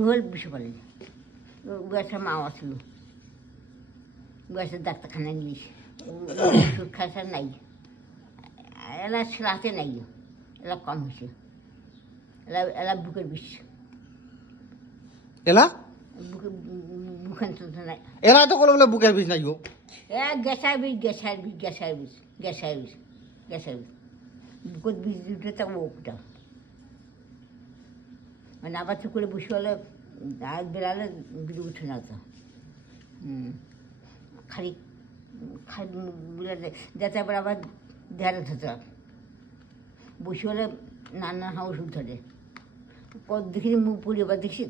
বমি হল বুঝতে পারলি বয়সে মাও আসলো বয়সের ডাক্তারখানায় নিয়েছে ওষুধ খাইছে নাই এলা ছেলাতে নাই এলা কম হয়েছে এলা বুকের বিষ এলা বুকের যন্ত্রণা এলা তো কোনো বলে বুকের বিষ নাই গো গ্যাসার বিষ গ্যাসার বিষ গ্যাসার বিষ গ্যাসার বিষ গ্যাসার বিষ বুকের বিষ দুটো তো ওটা মানে আবার তো করে বসে হলে আর বেড়ালে বিড়ে উঠে না তো খালি খালি যাতে আবার আবার দেহারে ধরতে বসে হলে নানা ওষুধ ধরে দেখিনি মুখ পড়ি আবার দেখছি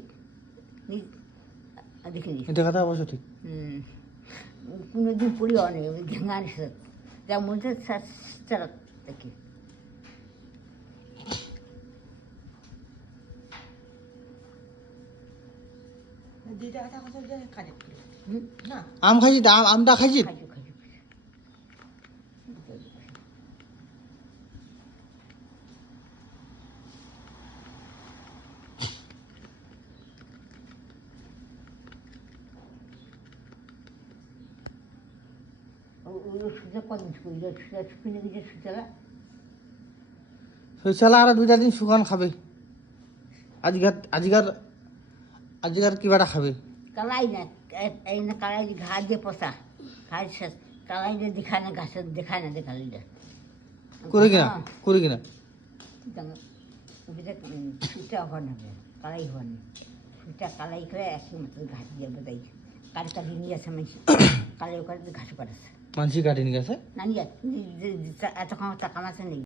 দেখিনি এটা কথা অবশ্য ঠিক কোনোদিন পড়ি অনেক ঘেঙার সাথে যা মনে চালা দেখি আম খাইছি আমটা খাইছি খাইছো খাইছো ওষুধটা কদিন শুকিয়ে শুকিয়ে গেছে সুতরাং শৈশালা আর 2-4 দিন শুকান খাবে আজকার কিবাটা খাবে কালাই না এই না কালাই ঘাস দিয়ে পোষা ঘাস শেষ কালাই দিয়ে দেখায় না ঘাসের দেখায় না দেখালি করে কিনা সুটা হওয়ার না কালাই হওয়ার না সুটা কালাই করে একই মতো ঘাস দিয়ে বোঝাই কারি কাটি নিয়ে আসে মানুষ কালাই করে ঘাস করেছে মানসি কাটি নিয়ে গেছে না নিয়ে এতক্ষণ টাকা মাছে নেই